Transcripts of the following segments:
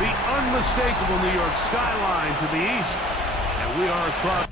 The unmistakable New York skyline to the east, and we are across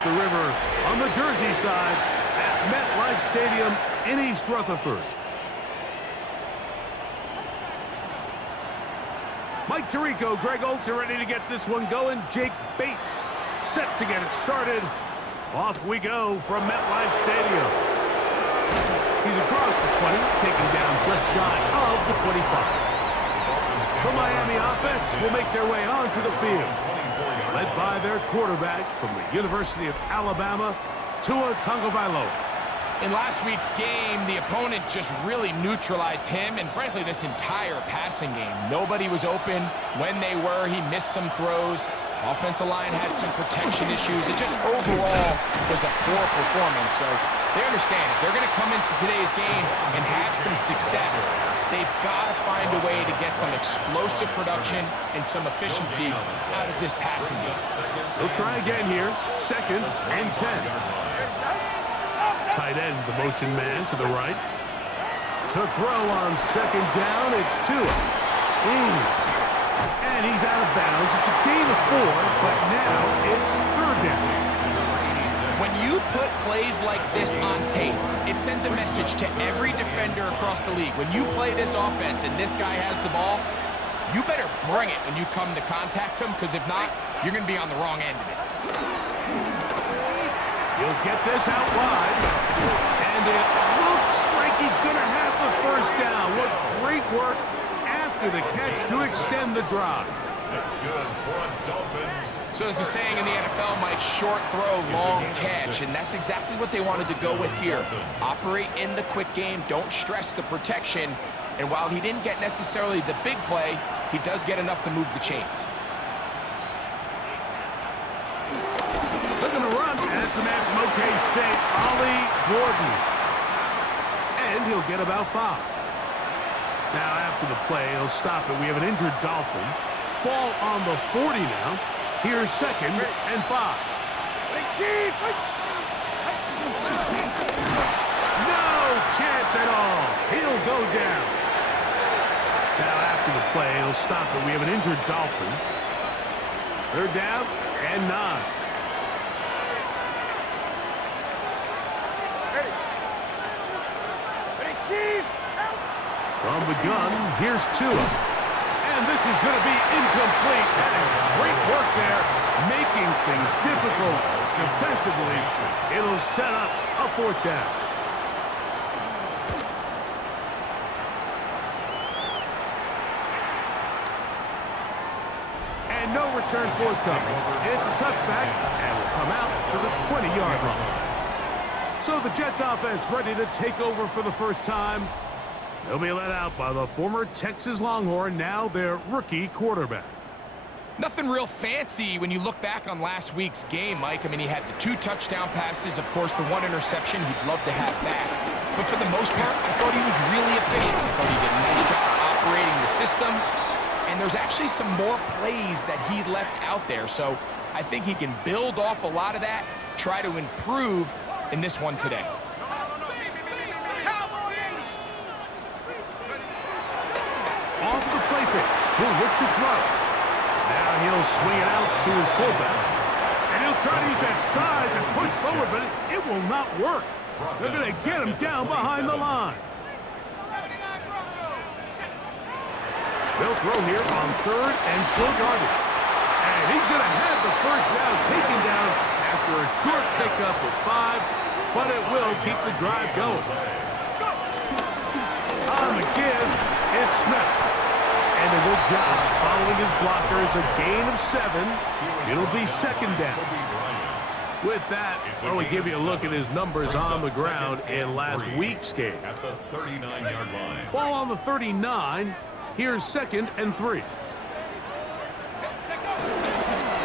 The river on the Jersey side at MetLife Stadium in East Rutherford. Mike Tirico, Greg Olsen ready to get this one going. Jake Bates set to get it started. Off we go from MetLife Stadium. He's across the 20, taken down just shy of the 25. The Miami offense will make their way onto the field, led by their quarterback from the University of Alabama, Tua Tagovailoa. In last week's game, the opponent just really neutralized him and, frankly, this entire passing game. Nobody was open. When they were, he missed some throws. Offensive line had some protection issues. It just overall was a poor performance. So they understand if they're going to come into today's game and have some success, they've got to find a way to get some explosive production and some efficiency out of this passing game. They'll try again here. 2nd and 10. Tight end, the motion man to the right. To throw on 2nd down, it's Tua. And he's out of bounds. It's a gain of 4, but now it's 3rd down. When you put plays like this on tape, it sends a message to every defender across the league. When you play this offense and this guy has the ball, you better bring it when you come to contact him, because if not, you're going to be on the wrong end of it. He'll get this out wide, and it looks like he's going to have the 1st down. What great work after the catch to extend the drive. That's good for Dolphins. So there's a saying in the NFL, Mike, short throw, long catch, and that's exactly what they wanted to go with here. Operate in the quick game, don't stress the protection, and while he didn't get necessarily the big play, he does get enough to move the chains. Looking to run, and it's the man from OK State, Ollie Gordon. And he'll get about 5. Now, after the play, he'll stop it. We have an injured Dolphin. Ball on the 40 now. Here's 2nd and 5. No chance at all. He'll go down. Now, after the play, he'll stop it. We have an injured Dolphin. 3rd down and 9. From the gun, here's Tua. And this is going to be incomplete. That is great work there, making things difficult defensively. It'll set up a 4th down. And no return forthcoming. It's a touchback, and will come out to the 20-yard line. So the Jets offense ready to take over for the first time. They'll be led out by the former Texas Longhorn, now their rookie quarterback. Nothing real fancy when you look back on last week's game, Mike. I mean, he had the 2 touchdown passes, of course, the 1 interception he'd love to have back. But for the most part, I thought he was really efficient. I thought he did a nice job operating the system. And there's actually some more plays that he left out there. So I think he can build off a lot of that, try to improve in this one today. Off the play fake. He'll look to throw. Now he'll swing it out to his fullback. And he'll try to use that size and push forward, but it will not work. They're going to get him down behind the line. They'll throw here on 3rd and short yardage. And he's going to have the 1st down taken down after a short pickup of 5, but it will keep the drive going. On the give, it's Smith. And a good job following his blockers, a gain of 7. It'll be 2nd down. With that, why don't we give you a look at his numbers on the ground in last week's game. At the 39-yard line. Ball on the 39. Here's 2nd and 3.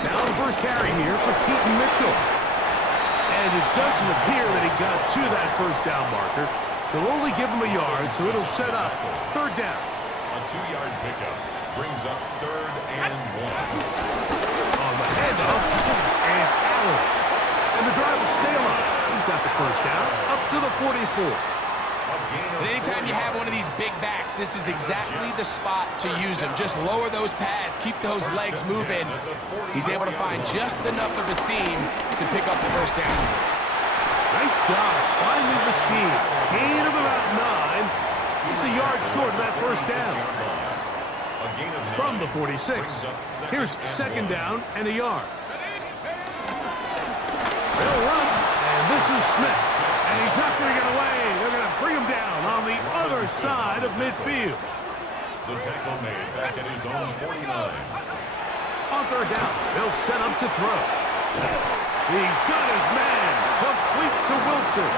Now the first carry here for Keaton Mitchell. And it doesn't appear that he got to that 1st down marker. They'll only give him a yard, so it'll set up 3rd down. A 2-yard pickup brings up 3rd and 1. On the handoff, and it's Allen. And the drive will stay alive. He's got the 1st down up to the 44. And anytime you have one of these big backs, this is exactly the spot to use him. Just lower those pads, keep those legs moving. He's able to find just enough of a seam to pick up the first down. Nice job finding the seam. Gain of about 9. He's a yard short of that first down. From the 46, here's second down and a yard. They'll run, and this is Smith. And he's not going to get away. They're going to bring him down on the other side of midfield. The tackle made back at his own 49. On third down, they'll set up to throw. He's got his man. Complete to Wilson.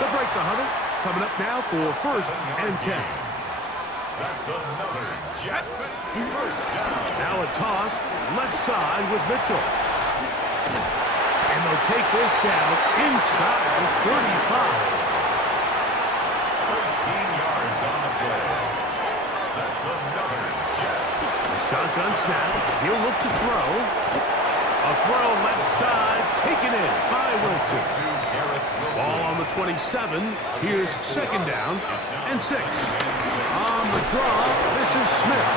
They'll break the huddle. Coming up now for first and 10. That's another Jets first down. Now a toss left side with Mitchell. And they'll take this down inside the 35. 13 yards on the play. That's another Jets. The shotgun snap. He'll look to throw. A throw left side taken in by Wilson. Ball on the 27. Here's second down and 6. On the draw, this is Smith.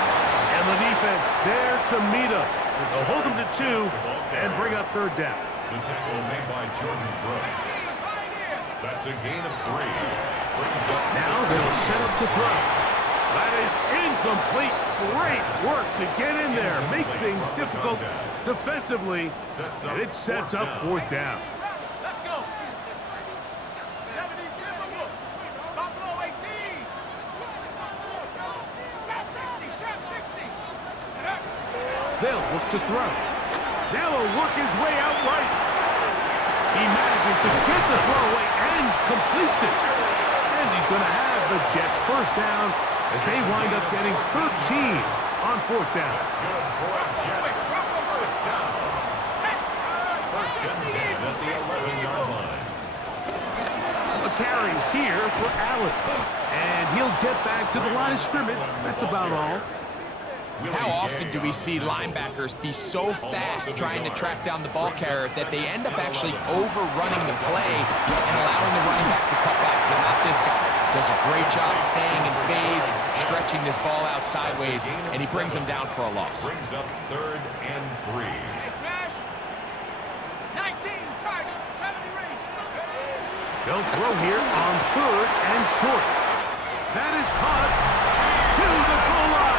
And the defense there to meet him. They'll hold him to 2 and bring up third down. The tackle made by Jordan Brooks. That's a gain of 3. Brings up Now they'll set up to throw. That is incomplete. Great work to get in there. Make things difficult defensively. And it sets up fourth down. Let's go. 72. Buffalo 18. Trap 60. Trap 60. They'll look to throw. Now he'll work his way out right. He manages to get the throw away and completes it. And he's going to have the Jets first down as they wind up getting 13 on fourth down. That's good for Jets. First down. First and 10 at the 11-yard line. A carry here for Allen. And he'll get back to the line of scrimmage. That's about all. How often do we see linebackers be so fast trying to track down the ball carrier that they end up actually overrunning the play and allowing the running back to cut back? But not this guy. Does a great job staying in phase, stretching this ball out sideways, and he brings him down for a loss. Brings up third and 3. Smash. 19. Target. 70 range. They'll throw here on third and short. That is caught to the goal line.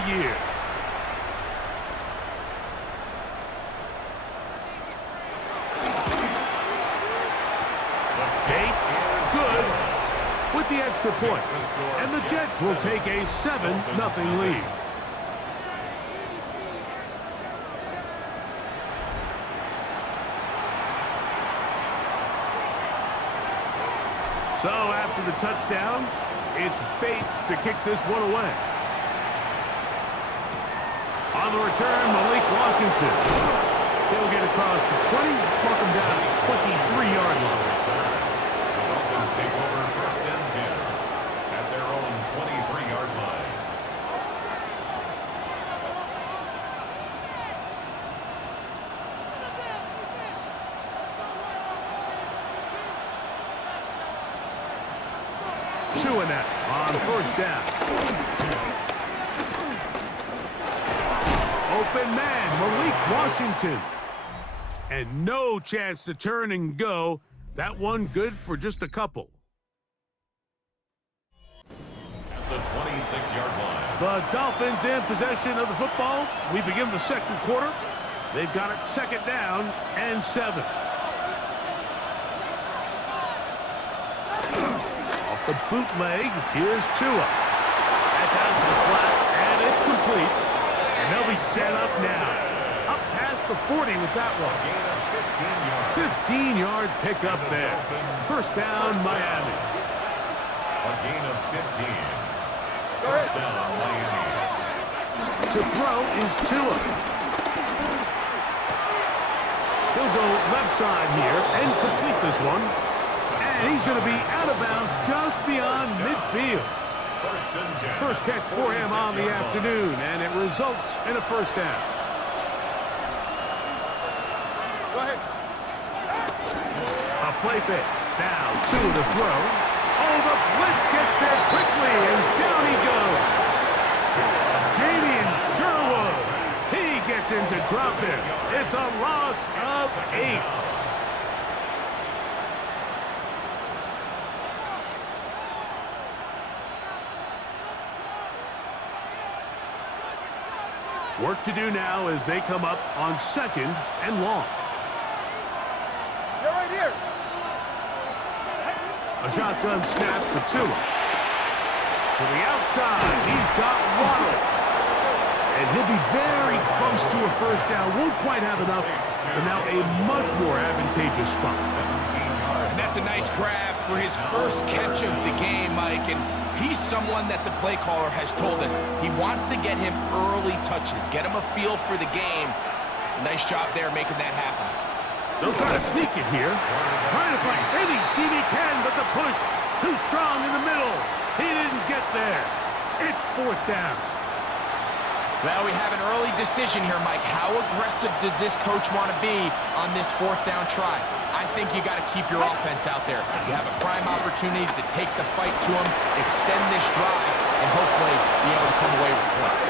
the year. Bates, good, with the extra point. And the Jets will take a 7-0 lead. So after the touchdown, it's Bates to kick this one away. On the return, Malik Washington. He'll get across the 20, mark him down at the 23-yard line. The Dolphins take over 1st and 10 at their own 23-yard line. Chewing that on 1st down. Open man, Malik Washington. And no chance to turn and go. That one good for just a couple. At the 26-yard line. The Dolphins in possession of the football. We begin the second quarter. They've got it 2nd down and 7. Off the bootleg, here's Tua. That's out to the flat, and it's complete. And they'll be set up now. Up past the 40 with that one. Gain of 15 yards. 15-yard pickup there. 1st down, Miami. A gain of 15. 1st down, Miami. To throw is Tua. He'll go left side here and complete this one. And he's going to be out of bounds just beyond midfield. 1st and 10. First catch for him on the afternoon, and it results in a 1st down. Go ahead. A play fake. Down to the throw. Oh, the blitz gets there quickly, and down he goes. Damian Sherwood. He gets in to drop him. It's a loss of 8. Work to do now as they come up on 2nd and long. You're right here. A shotgun snap for Tua. To the outside, he's got Waddle. And he'll be very close to a 1st down. Won't quite have enough, but now a much more advantageous spot. 17 yards. And that's a nice grab for his first catch of the game, Mike. And he's someone that the play caller has told us he wants to get him early touches, get him a feel for the game. Nice job there making that happen. They'll try to sneak it here. Trying to find any seam he can, but the push too strong in the middle. He didn't get there. It's 4th down. Well, we have an early decision here, Mike. How aggressive does this coach want to be on this 4th down try? I think you got to keep your offense out there. You have a prime opportunity to take the fight to him, extend this drive, and hopefully be able to come away with points.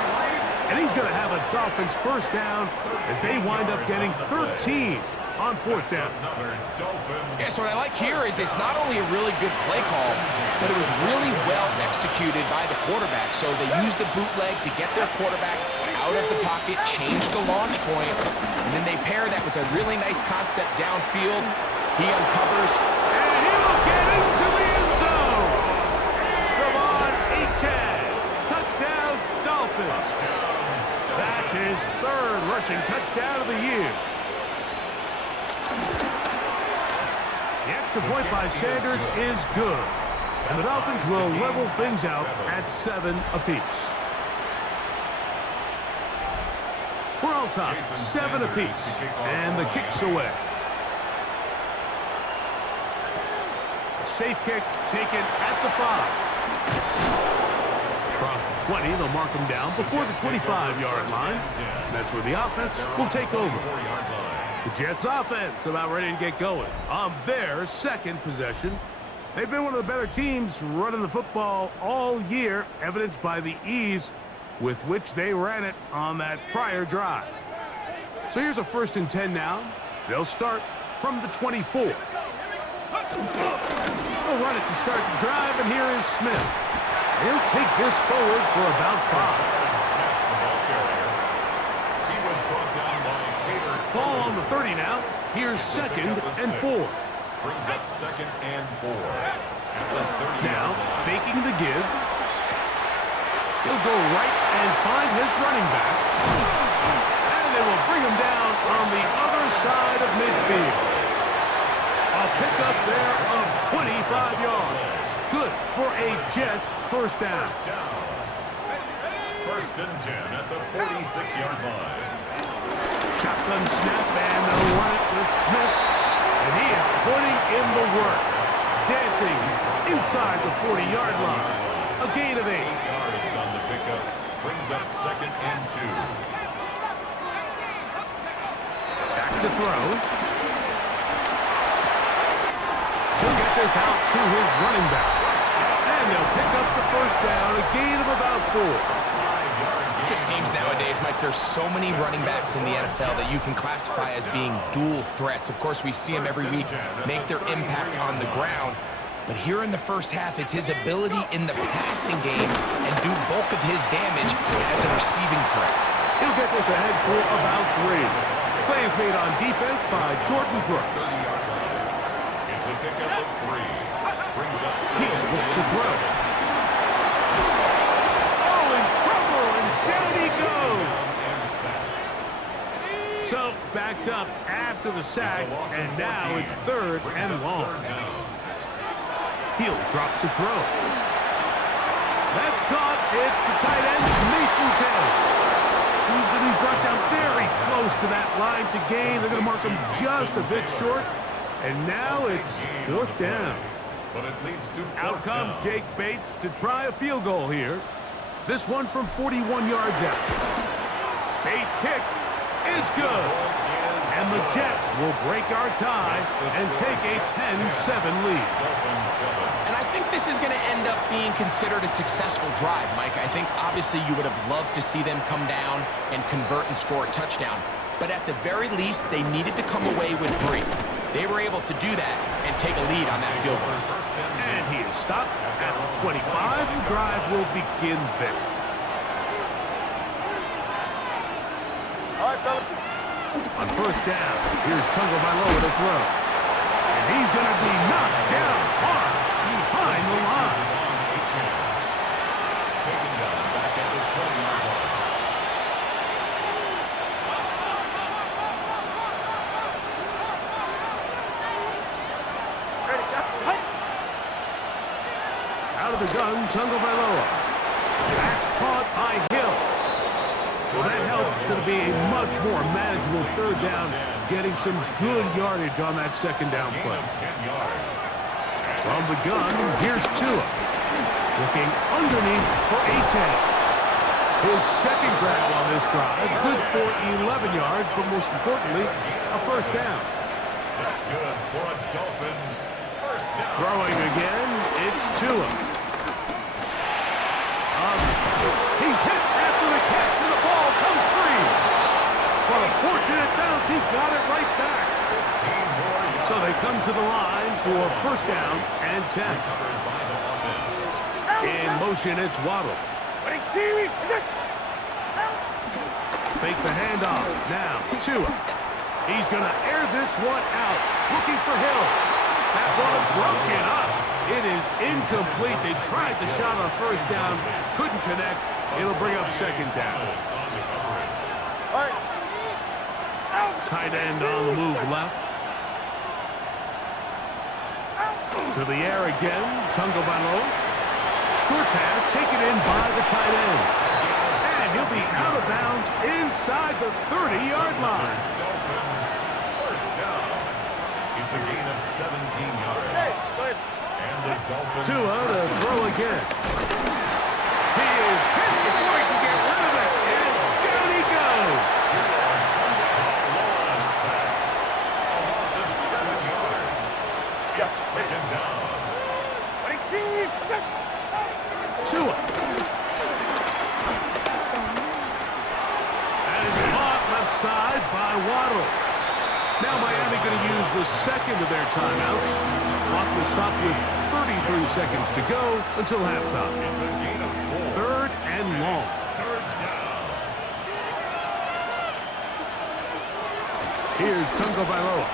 And he's going to have a Dolphins 1st down as they wind up getting 13 on 4th down. Another Dolphins. Yeah, so what I like here is it's not only a really good play call, but it was really well executed by the quarterback. So they used the bootleg to get their quarterback out of the pocket, change the launch point, and then they pair that with a really nice concept downfield. He uncovers. And he'll get into the end zone. Come on, Etienne. Touchdown, Dolphins. That's his 3rd rushing touchdown of the year. The extra point by Sanders is good. And the Dolphins will level things out at 7 apiece. We're all tied, 7 apiece. And the kick's away. A safe kick taken at the 5. Across the 20, they'll mark him down before the 25-yard line. And that's where the offense will take over. The Jets offense about ready to get going on their 2nd possession. They've been one of the better teams running the football all year, evidenced by the ease with which they ran it on that prior drive. So here's a 1st and 10 now. They'll start from the 24. They'll run it to start the drive, and here is Smith. He'll take this forward for about 5. 30 now. Here's second and 4. Brings up second and 4. At the 30. Now, faking the give. He'll go right and find his running back. And they will bring him down on the other side of midfield. A pickup there of 25 yards. Good for a Jets first down. First and 10 at the 46-yard line. Shotgun snap, and they'll run it with Smith. And he is putting in the work. Dancing inside the 40-yard line. A gain of 8. 8 yards on the pickup. Brings up second and 2. Back to throw. He'll get this out to his running back. And they'll pick up the first down, a gain of about 4. It just seems nowadays, Mike, there's so many running backs in the NFL that you can classify as being dual threats. Of course, we see them every week make their impact on the ground. But here in the first half, it's his ability in the passing game and do bulk of his damage as a receiving threat. He'll get this ahead for about 3. Play is made on defense by Jordan Brooks. It's a pickup of 3. Brings up He'll look to throw. So, backed up after the sack, and now it's third and long. He'll drop to throw. That's caught. It's the tight end, Mason Taylor. He's going to be brought down very close to that line to gain. They're going to mark him just a bit short. And now it's fourth down. But it leads to Out comes Jake Bates to try a field goal here. This one from 41 yards out. Bates' kick is good. And the Jets will break our tie and take a 10-7 lead. And I think this is going to end up being considered a successful drive, Mike. I think obviously you would have loved to see them come down and convert and score a touchdown. But at the very least, they needed to come away with 3. They were able to do that and take a lead on that field goal. And he is stopped at the 25. The drive will begin there. All right, fellas. On first down, here's Tagovailoa to throw. And he's going to be knocked down hard behind the line. Taken down back at the 20-yard line. Ready, shot. Hut. Out of the gun, Tagovailoa. That's caught by Hill. Well, that helps. It's going to be a much more manageable third down, getting some good yardage on that second down play. 10 yards. From the gun, here's Tua. Looking underneath for A-Chain. His second grab on this drive, good for 11 yards, but most importantly, a first down. That's good for a Dolphins first down. Throwing again, it's Tua. He's hit after the catch, and the ball comes free. What a fortunate bounce, he got it right back. So they come to the line for first down and 10. Covered by the offense. In motion, it's Waddle. Fake the handoff. Now, Tua. He's going to air this one out. Looking for Hill. That ball broken up. It is incomplete. They tried the shot on first down. Couldn't connect. It'll bring up second down. All right. Tight end on the move left. To the air again. Tagovailoa. Short pass taken in by the tight end. And he'll be out of bounds inside the 30-yard line. Dolphins first down. It's a gain of 17 yards. Go ahead. And the Dolphins Tua to throw again. He is hit before he can get rid of it. And down he goes. Tagovailoa sacked. A loss of 7 yards. It's second down. Tua. And it's caught left side by Waddle. Now Miami going to use the second of their timeouts. Clock will stop with 33 seconds to go until halftime. It's a gain of 4. Third and long. Third down. Here's Tagovailoa.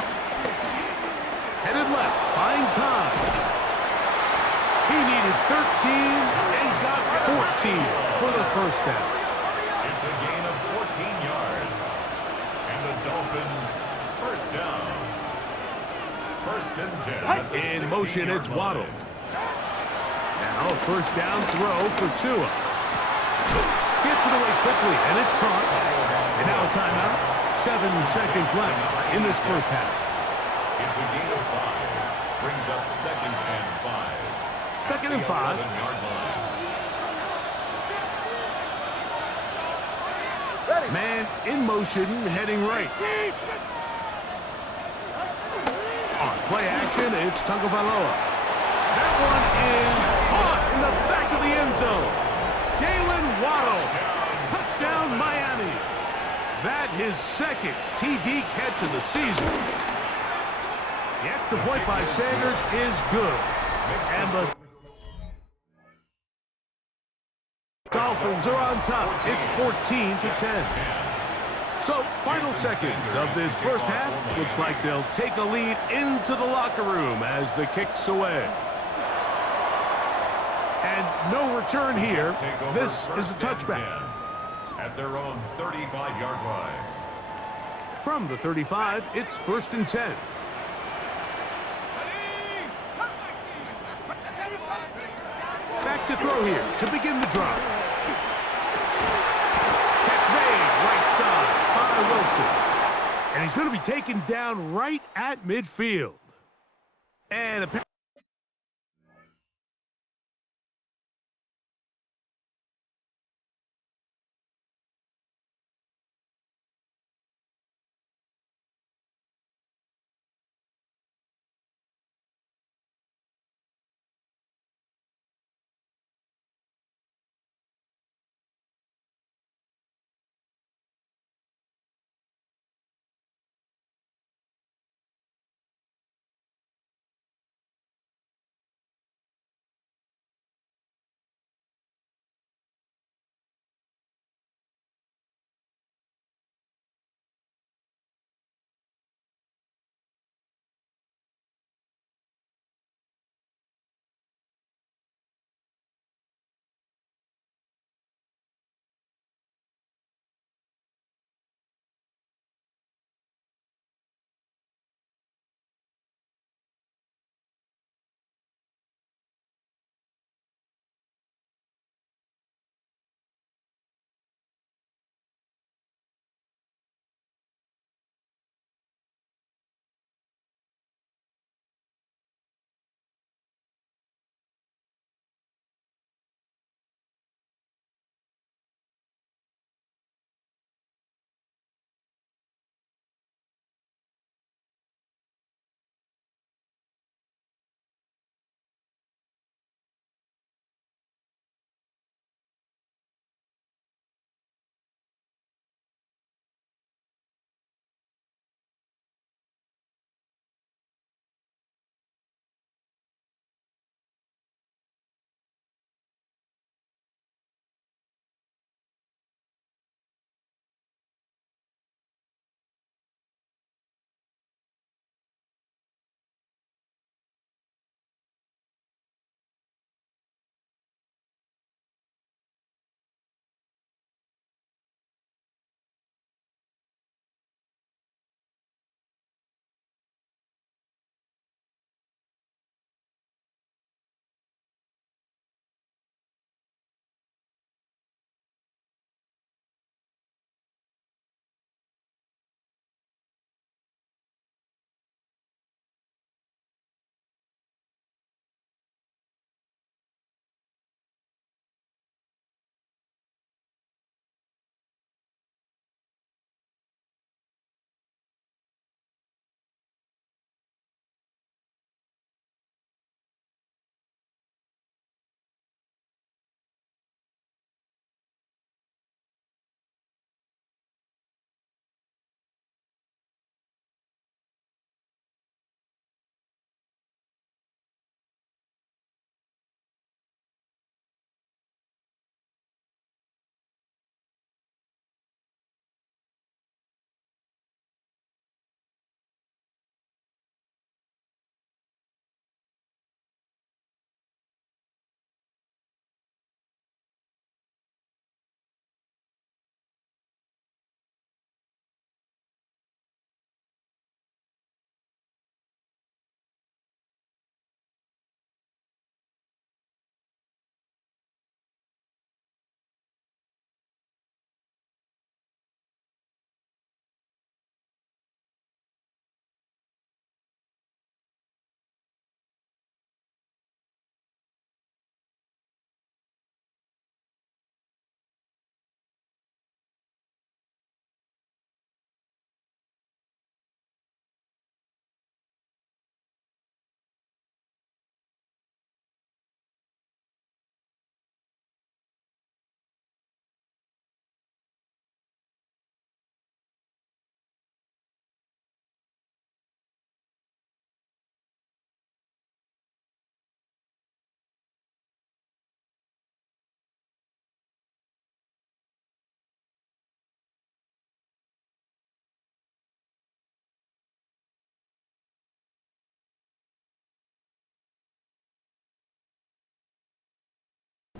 Headed left, buying time. He needed 13 and got 14 for the first down. It's a gain of 14 yards. And the Dolphins, first down. First and 10 at the In motion, 16-yard it's line. Waddle. Now a first down throw for Tua. Gets it away quickly, and it's caught. And now a timeout. 7 seconds left in this first half. It's a gain of 5. Brings up second and 5. Second and 5. 11-yard line. Man in motion, heading right. On play action, it's Tagovailoa. That one is caught in the back of the end zone. Jalen Waddle. Touchdown, Miami. That his second TD catch of the season. The extra point by Sanders is good. And the Dolphins are on top. It's 14-10. So, final seconds of this first half. Looks like they'll take a lead into the locker room as the kick's away. And no return here. This is a touchback. At their own 35-yard line. From the 35, it's first and 10. Back to throw here to begin the drive. Catch made, right side by Wilson. And he's going to be taken down right at midfield. And a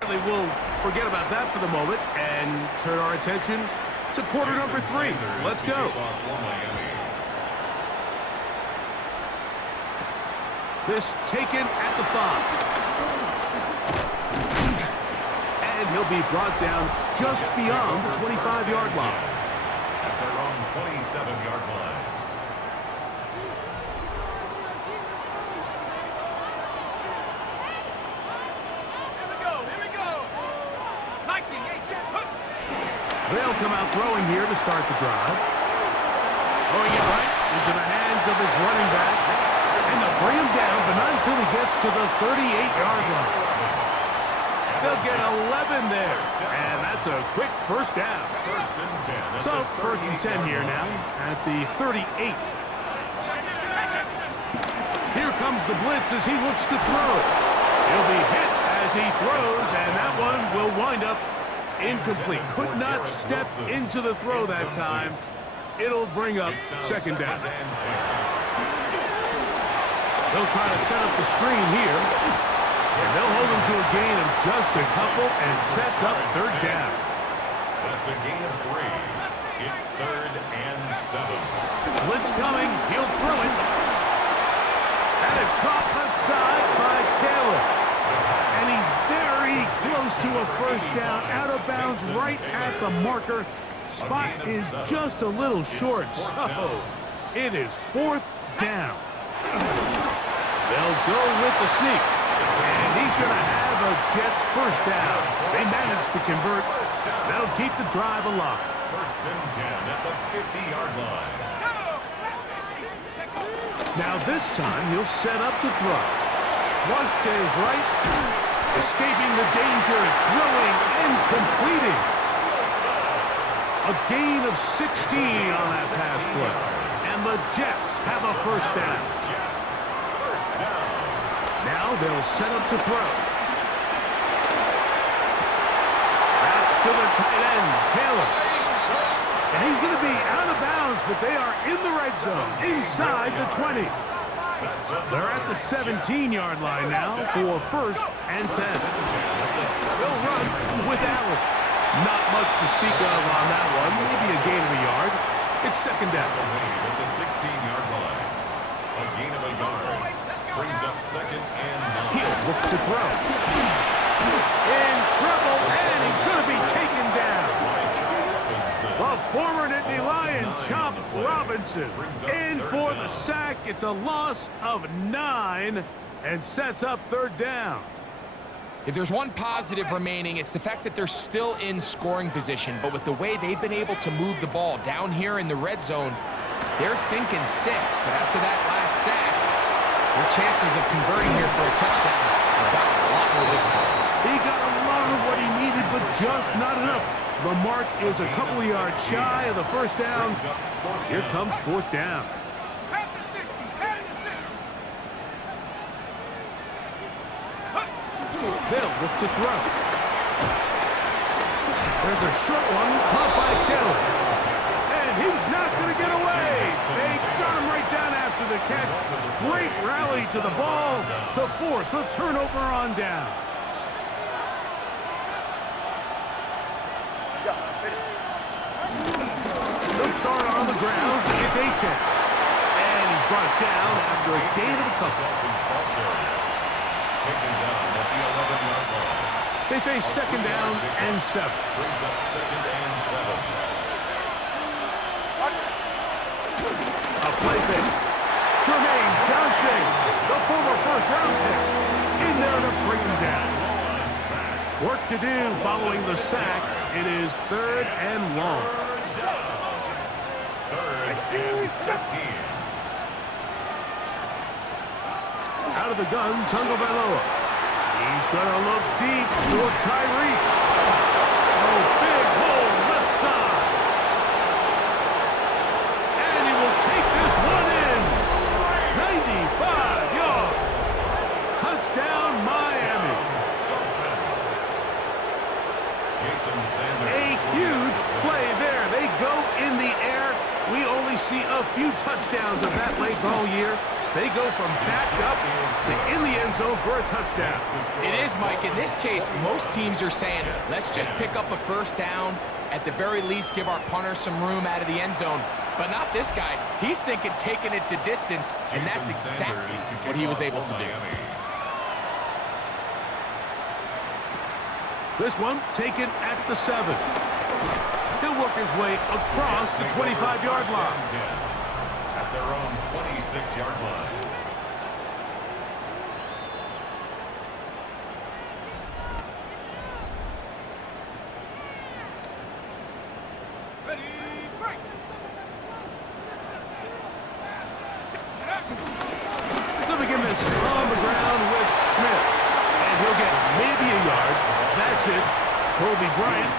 We'll forget about that for the moment and turn our attention to quarter number 3. Let's go. This taken at the 5. And he'll be brought down just beyond the 25-yard line. At their own 27-yard line. They'll come out throwing here to start the drive. Throwing it right into the hands of his running back. And they'll bring him down, but not until he gets to the 38-yard line. They'll get 11 there. And that's a quick first down. So, first and 10 here now at the 38. Here comes the blitz as he looks to throw. He'll be hit as he throws, and that one will wind up incomplete. Could not step into the throw that time. It'll bring up second down. They'll try to set up the screen here. And they'll hold him to a gain of just a couple and sets up third down. That's a gain of 3. It's 3rd and 7. Blitz coming. He'll throw it. That is caught left side by Taylor. And he's very close to a first down, out of bounds right at the marker. Spot is just a little short, so it is 4th down. They'll go with the sneak, and he's going to have a Jets first down. They managed to convert. That'll keep the drive alive. 1st and 10 at the 50-yard line. Now this time he'll set up to throw. Flush to his right. Escaping the danger, throwing and completing. A gain of 16 on that pass play. And the Jets have a first down. Now they'll set up to throw. That's to the tight end, Taylor. And he's going to be out of bounds, but they are in the red zone, inside the 20. They're at the 17-yard line now for 1st and 10. They'll run with Allen. Not much to speak of on that one. Maybe a gain of a yard. It's second down. At the 16-yard line. A gain of a yard. Brings up 2nd and 9. He'll look to throw. In trouble, and he's going to be taken down. The former Nittany Lion, Chop Robinson, in for the sack. It's a loss of 9 and sets up third down. If there's one positive remaining, it's the fact that they're still in scoring position. But with the way they've been able to move the ball down here in the red zone, they're thinking 6. But after that last sack, their chances of converting here for a touchdown have gotten a lot more difficult. He got a lot of what he needed, but just not enough. The mark is a couple of yards shy of the first down. Here comes 4th down. They'll look to throw. There's a short one caught by Taylor. And he's not going to get away. They got him right down after the catch. Great rally to the ball to force a turnover on down. They'll start on the ground. It's A-10. And he's brought down after a gain of a couple. Taken down at the 11-yard line. They face second down and 7. Brings up 2nd and 7. A play fake. Jermaine Johnson, the former first-round pick, in there to bring him down. Work to do following the sack. It is 3rd and long. 3rd and 15. Out of the gun, Tungo Bailoa. He's going to look deep for Tyreek. Oh, big hole left side. And he will take this one in. 95 yards. Touchdown, Miami. A huge play there. They go in the air. We only see a few touchdowns of that length all year. They go from backed up to in the end zone for a touchdown. It is, Mike. In this case, most teams are saying, let's just pick up a first down. At the very least, give our punter some room out of the end zone. But not this guy. He's thinking taking it to distance, and that's exactly what he was able to do. This one taken at the 7. He'll work his way across the 25-yard line. At their own 26-yard line. They'll begin this on the ground with Smith. And he'll get maybe a yard. That's it. Kobe Bryant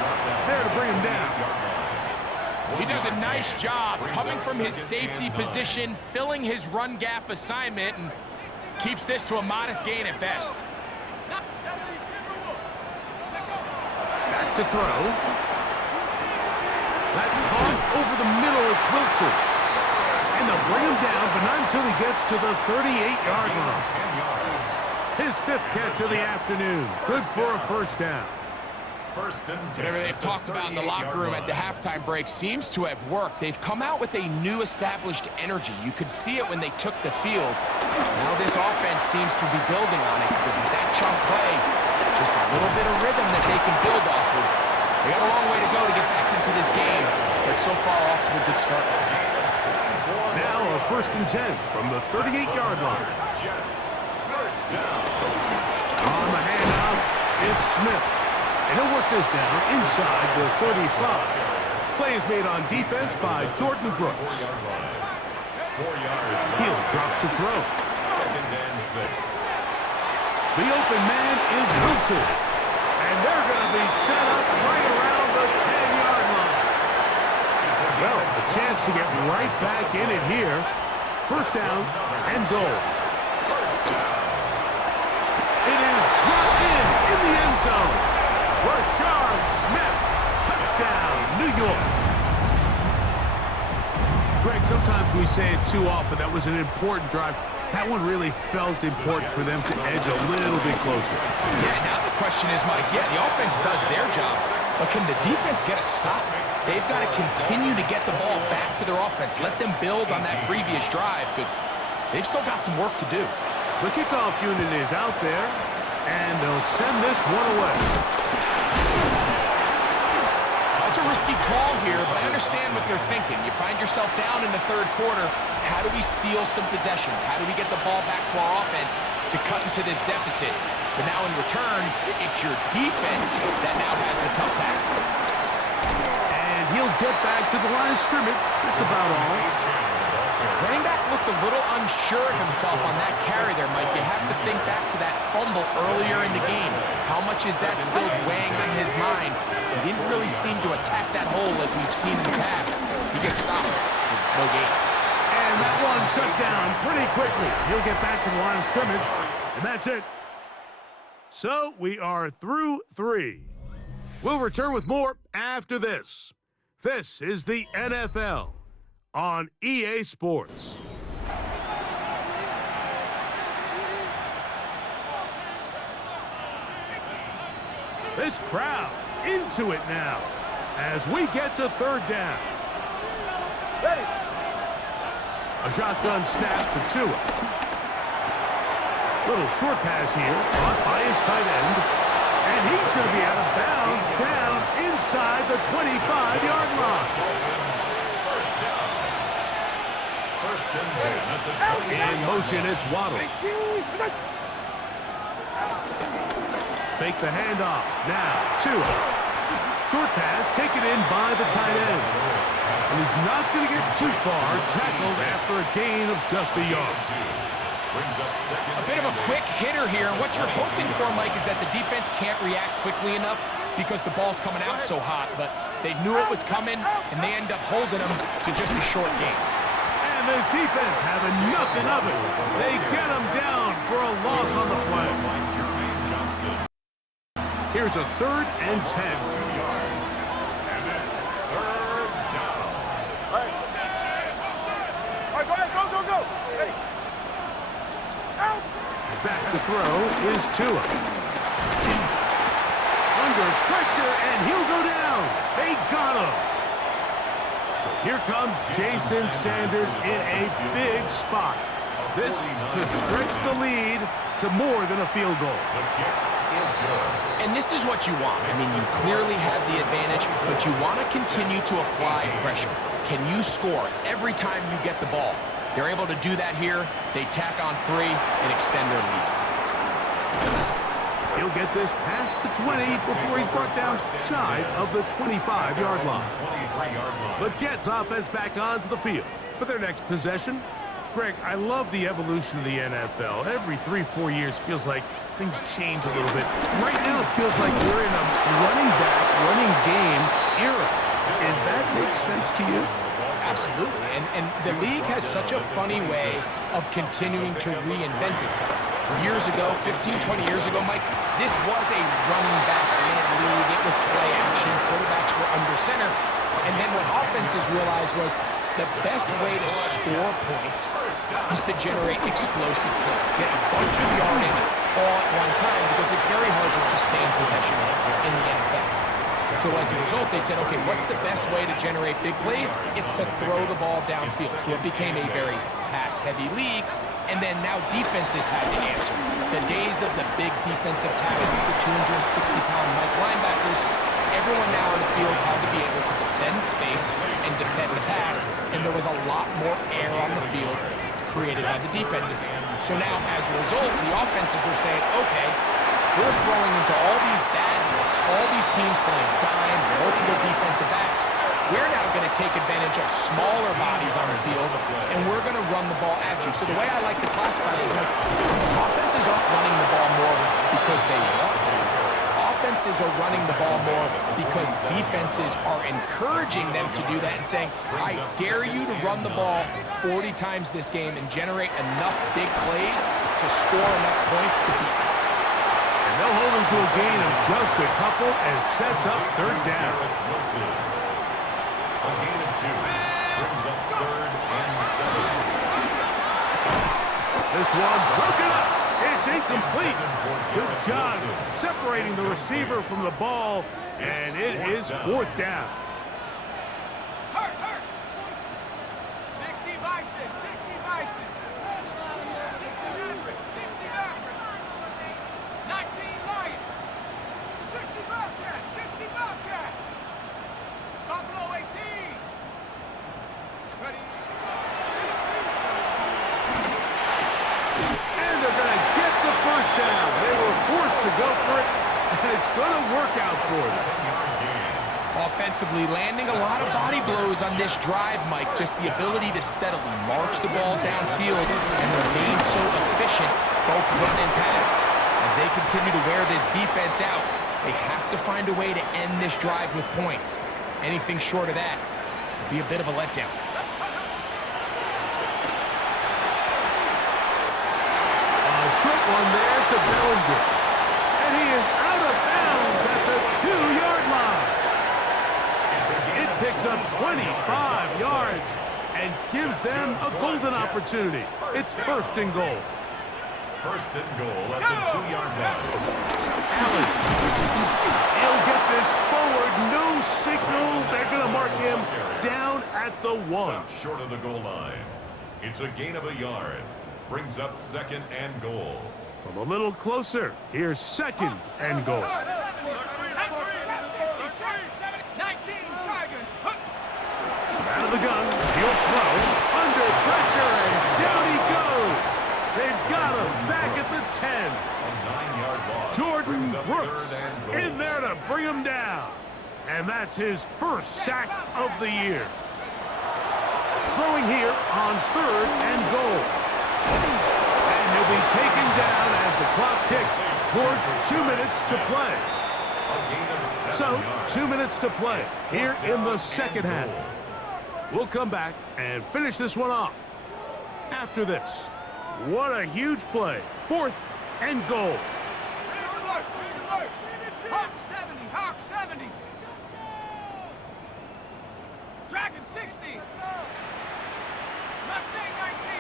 there to bring him down. He does a nice job coming from his safety position, filling his run gap assignment, and keeps this to a modest gain at best. Back to throw. That caught over the middle. It's Wilson. And they'll bring him down, but not until he gets to the 38-yard line. 10 yards. His 5th catch of the afternoon. Good for a first down. First and 10. Whatever they've talked about in the locker room at the halftime break seems to have worked. They've come out with a new established energy. You could see it when they took the field. Now this offense seems to be building on it because with that chunk play, just a little bit of rhythm that they can build off of. They got a long way to go to get back into this game, but so far off to a good start. Now a first and 10 from the 38-yard line. Jets. First down. On the handoff, it's Smith. And he'll work this down inside the 35. Play is made on defense by Jordan Brooks. 4 yards. He'll drop to throw. Second and 6. The open man is Wilson. And they're going to be set up right around the 10-yard line. Well, a chance to get right back in it here. First down and goal. It is brought in the end zone. Rashard Smith, touchdown, New York. Greg, sometimes we say it too often. That was an important drive. That one really felt important for them to edge a little bit closer. Yeah, now the question is, Mike, yeah, the offense does their job, but can the defense get a stop? They've got to continue to get the ball back to their offense. Let them build on that previous drive because they've still got some work to do. The kickoff unit is out there, and they'll send this one away. That's a risky call here, but I understand what they're thinking. You find yourself down in the third quarter. How do we steal some possessions? How do we get the ball back to our offense to cut into this deficit? But now in return, it's your defense that now has the tough task. And he'll get back to the line of scrimmage. That's about all. Running back looked a little unsure of himself on that carry there, Mike. You have to think back to that fumble earlier in the game. How much is that still weighing on his mind? He didn't really seem to attack that hole like we've seen in the past. He gets stopped for no gain. And that one shut down pretty quickly. He'll get back to the line of scrimmage, and that's it. So we are through 3. We'll return with more after this. This is the NFL on EA Sports. This crowd into it now as we get to third down. Ready. A shotgun snap to Tua. Little short pass here, caught by his tight end. And he's going to be out of bounds down inside the 25-yard line. First down. First and 10 at the 20. In motion, it's Waddle. Fake the handoff. Now, Tua. Short pass taken in by the tight end. And he's not going to get too far, tackled after a gain of just a yard. A bit of a quick hitter here. What you're hoping for, Mike, is that the defense can't react quickly enough because the ball's coming out so hot. But they knew it was coming, and they end up holding them to just a short gain. And this defense having nothing of it. They get him down for a loss on the play. Here's a third and 10. 2 yards. And it's third down. All right. All right, go ahead. Go, go, go. Ready. throw is Tua. Under pressure, and he'll go down. They got him. So here comes Jason Sanders in a big spot. This to stretch the lead to more than a field goal. The kick is good. And this is what you want. I mean, you clearly have the advantage, but you want to continue to apply pressure. Can you score every time you get the ball? They're able to do that here. They tack on 3 and extend their lead. He'll get this past the 20 before he's brought down shy of the 25-yard line. 23-yard line. The Jets offense back onto the field for their next possession. Greg, I love the evolution of the NFL. Every 3-4 years feels like things change a little bit. Right now it feels like we're in a running back, running game era. Does that make sense to you? Absolutely. And the league has such a funny way of continuing to reinvent itself. Years ago, 15, 20 years ago, Mike, this was a running back-led league. It was play action. Quarterbacks were under center. And then what offenses realized was the best way to score points is to generate explosive plays. Get a bunch of yardage all at one time because it's very hard to sustain possessions in the NFL. So as a result, they said, okay, what's the best way to generate big plays? It's to throw the ball downfield. So it became a very pass-heavy league. And then now defenses had to answer. The days of the big defensive tackles, the 260-pound Mike linebackers, everyone now in the field had to be able to defend space and defend the pass. And there was a lot more air on the field created by the defenses. So now, as a result, the offenses are saying, okay, we're throwing into all these bad looks, all these teams playing dime, multiple defensive backs. We're now going to take advantage of smaller bodies on the field, and we're going to run the ball at you. So the way I like to classify it is like, offenses aren't running the ball more because they want to. Offenses are running the ball more because defenses are encouraging them to do that and saying, I dare you to run the ball 40 times this game and generate enough big plays to score enough points to beat them. They'll hold him to a gain of just a couple, and it sets up third down. A gain of 2 brings up 3rd and 7. This one broken up. It's incomplete. Good job separating the receiver from the ball, and it is 4th down. 60 Bison, 60 Bison. 19 Lion. 60 Bobcat, 60 Bobcat. Buffalo 18. Ready? And they're going to get the first down. They were forced to go for it, and it's going to work out for them. Offensively, landing a lot of body blows on this drive, Mike. Just the ability to steadily march the ball downfield and remain so efficient, both run and pass. As they continue to wear this defense out, they have to find a way to end this drive with points. Anything short of that would be a bit of a letdown. Short one there to Bellinger. And he is out of bounds at the 2-yard line. It picks up 25 yards and gives them a golden opportunity. It's 1st and goal. 1st and goal at the 2-yard line. Allen. He'll get this forward. No signal. They're going to mark him down at the 1. Stopped short of the goal line. It's a gain of a yard. Brings up 2nd and goal. From a little closer, here's 2nd and goal. 19 Tigers. Out of the gun, he'll throw, under pressure, and down he goes. They've got him back at the 10. A 9-yard loss. Jordan Brings up Brooks 3rd and goal. in there to bring him down. And that's his first sack of the year. Throwing here on 3rd and goal. And he'll be taken down as the clock ticks towards 2 minutes to play. A gain of 7 So, yards. 2 minutes to play here in the second half. We'll come back and finish this one off after this. What a huge play. 4th and goal. Hawk 70, Hawk 70. Dragon 60. Mustang 19.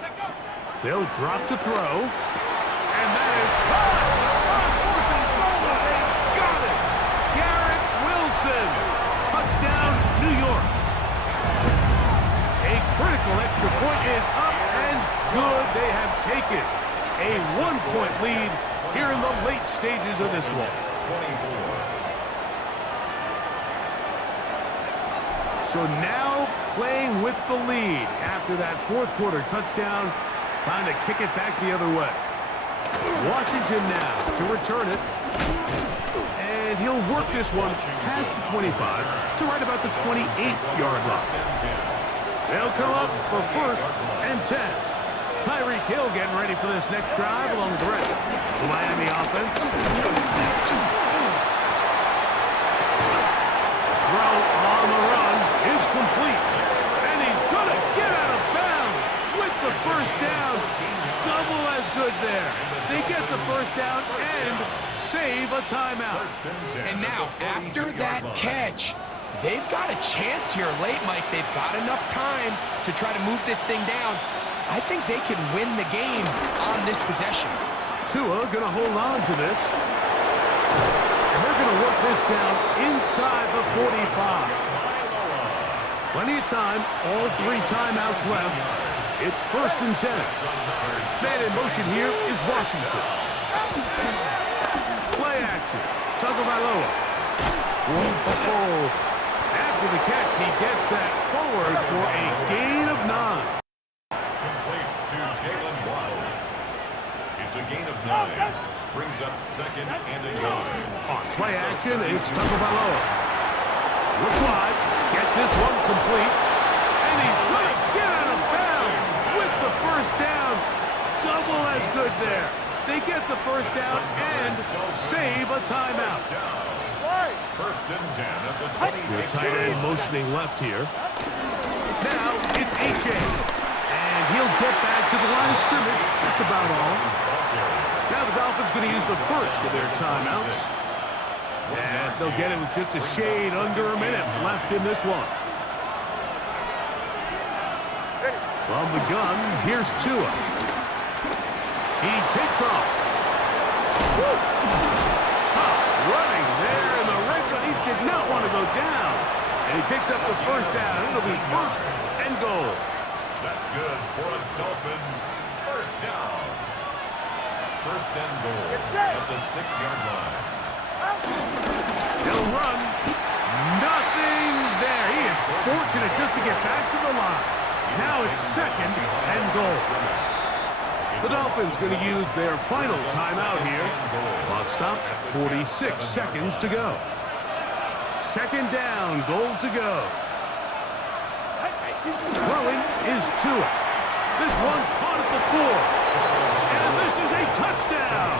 Check up. They'll drop to throw. And that is caught. On 4th and goal. They got it. Garrett Wilson. Touchdown, New York. A critical extra point is up and good. They have taken a 1-point lead here in the late stages of this one. 24. So now playing with the lead after that 4th quarter touchdown. Time to kick it back the other way. Washington now to return it. And he'll work this one past the 25 to right about the 28-yard line. They'll come up for 1st and 10. Tyreek Hill getting ready for this next drive along with the rest of the Miami offense. Throw on the run is complete. And he's going to get out of bounds with the 1st down. Double as good there. They get the 1st down and save a timeout. And now, after that catch, they've got a chance here late, Mike. They've got enough time to try to move this thing down. I think they can win the game on this possession. Tua going to hold on to this. And they're going to work this down inside the 45. Plenty of time. All 3 timeouts left. It's 1st and 10. Man in motion here is Washington. Play action. Tagovailoa. Whoa. After the catch, he gets that forward for a gain of 9. It's a gain of 9. Brings up 2nd and a yard. On play action, it's Tagovailoa. Looks wide. Get this one complete. And he's going to get out of bounds with the 1st down. Double as good there. They get the 1st down and save a timeout. 1st and 10 at the 26. The tight end motioning left here. Now it's H.A. And he'll get back to the line of scrimmage. That's about all. Now the Dolphins going to use the 1st of their timeouts. As they'll get it with just a shade under a minute left in this one. From the gun, here's Tua. He takes off. Tough running there in the red zone. He did not want to go down. And he picks up the 1st down. It'll be 1st and goal. That's good for a Dolphins 1st down. 1st and goal at the 6-yard line. He'll run. Nothing there. He is fortunate just to get back to the line. Now it's 2nd and goal. The Dolphins going to use their final timeout here. Clock stops. 46 seconds to go. 2nd down. Goal to go. Throwing is Tua. This one caught at the 4. And this is a touchdown.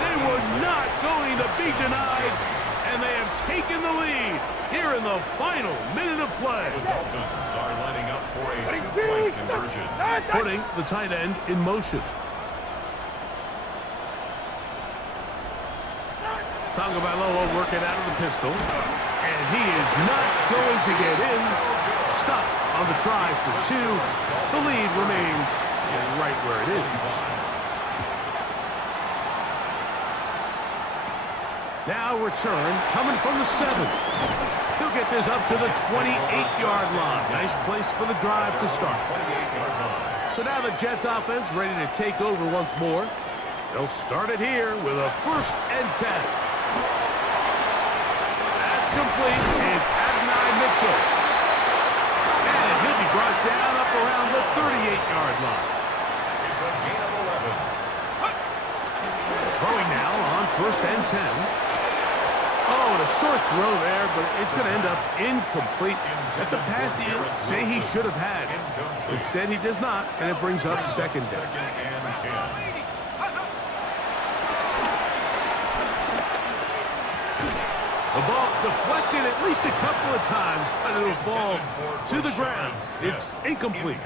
They were not going to be denied, and they have taken the lead here in the final minute of play. The Dolphins are lining up for a 2-point conversion. Putting the tight end in motion. Tagovailoa working out of the pistol, and he is not going to get in. Stop on the try for 2. The lead remains right where it is. Now return coming from the 7. He'll get this up to the 28-yard line. Nice place for the drive to start. So now the Jets offense ready to take over once more. They'll start it here with a 1st and 10. That's complete. It's Adonai Mitchell. And he'll be brought down up around the 38-yard line. It's a gain of 11. Throwing now on 1st and 10. Oh, and a short throw there, but it's going to end up incomplete. That's a pass he'll say he should have had. Instead, he does not, and it brings up 2nd down. 2nd and 10. The ball deflected at least a couple of times, but it'll fall to the ground. It's incomplete.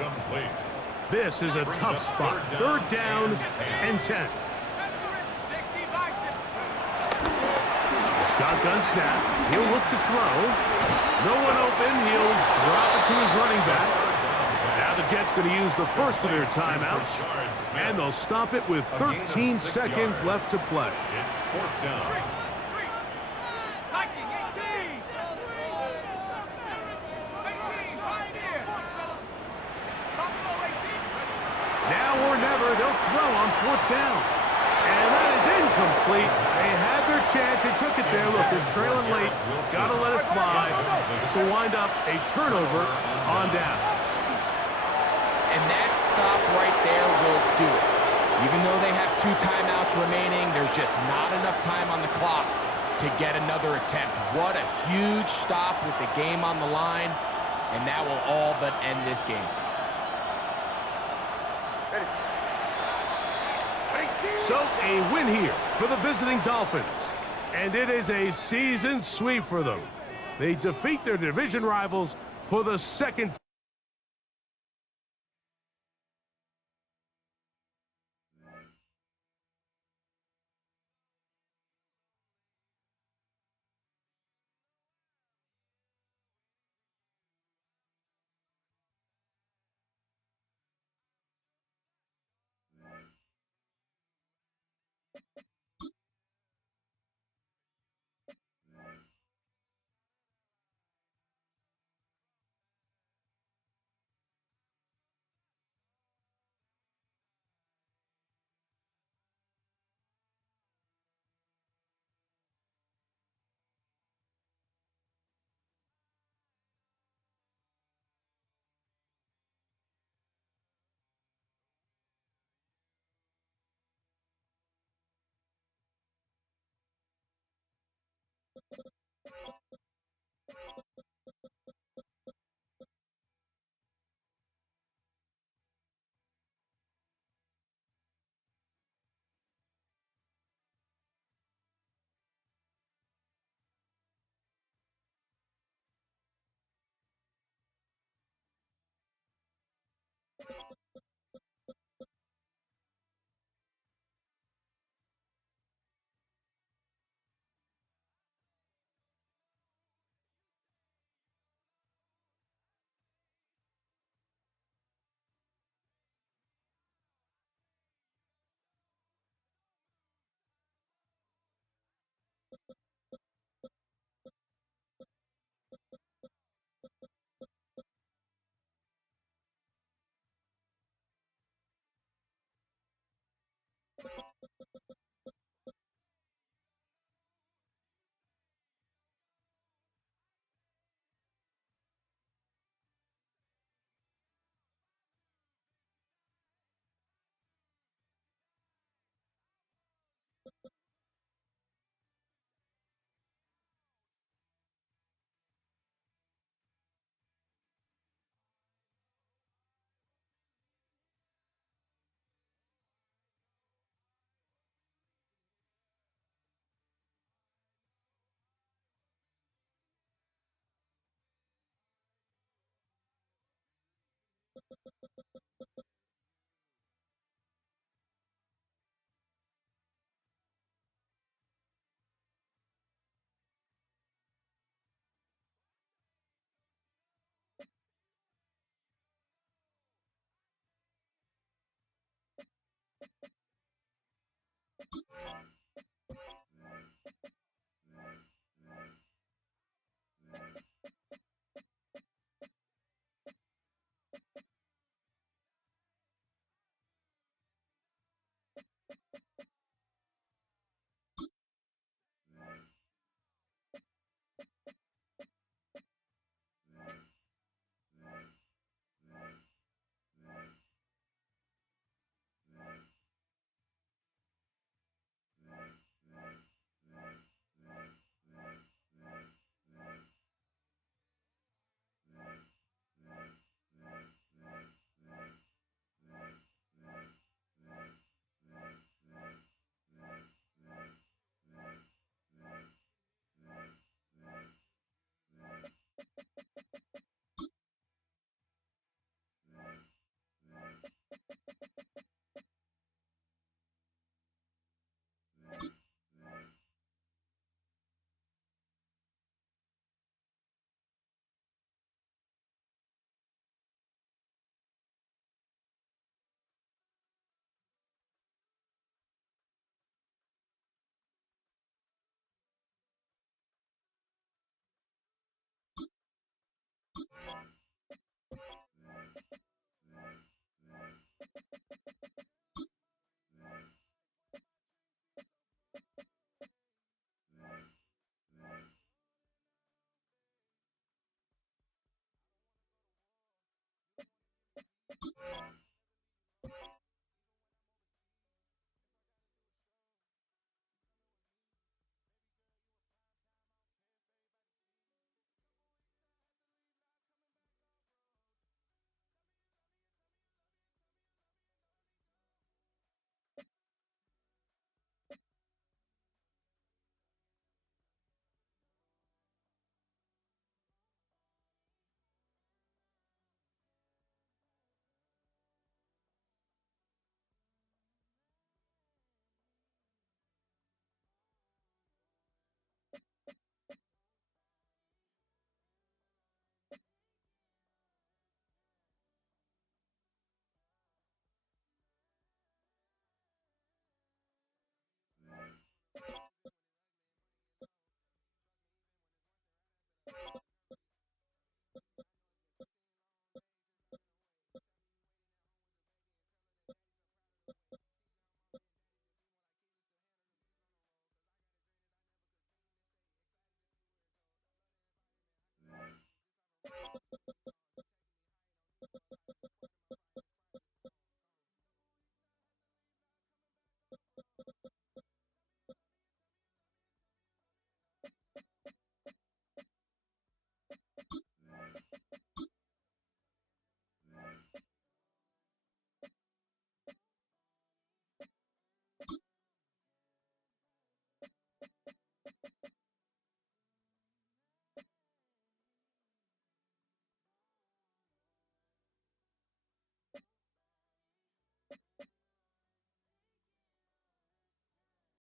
This is a tough spot. 3rd down and 10. Shotgun snap. He'll look to throw. No one open. He'll drop it to his running back. Now the Jets going to use the first of their timeouts, and they'll stop it with 13 seconds left to play. It's fourth down. Viking 18. 18, Pioneer. Buffalo 18. Now or never, they'll throw on fourth down. And that is incomplete. They had their chance. They took it there. Look, they're trailing late. Got to let it fly. This will wind up a turnover on down. And that stop right there will do it. Even though they have 2 timeouts remaining, there's just not enough time on the clock to get another attempt. What a huge stop with the game on the line, and that will all but end this game. So a win here for the visiting Dolphins. And it is a season sweep for them. They defeat their division rivals for the second time.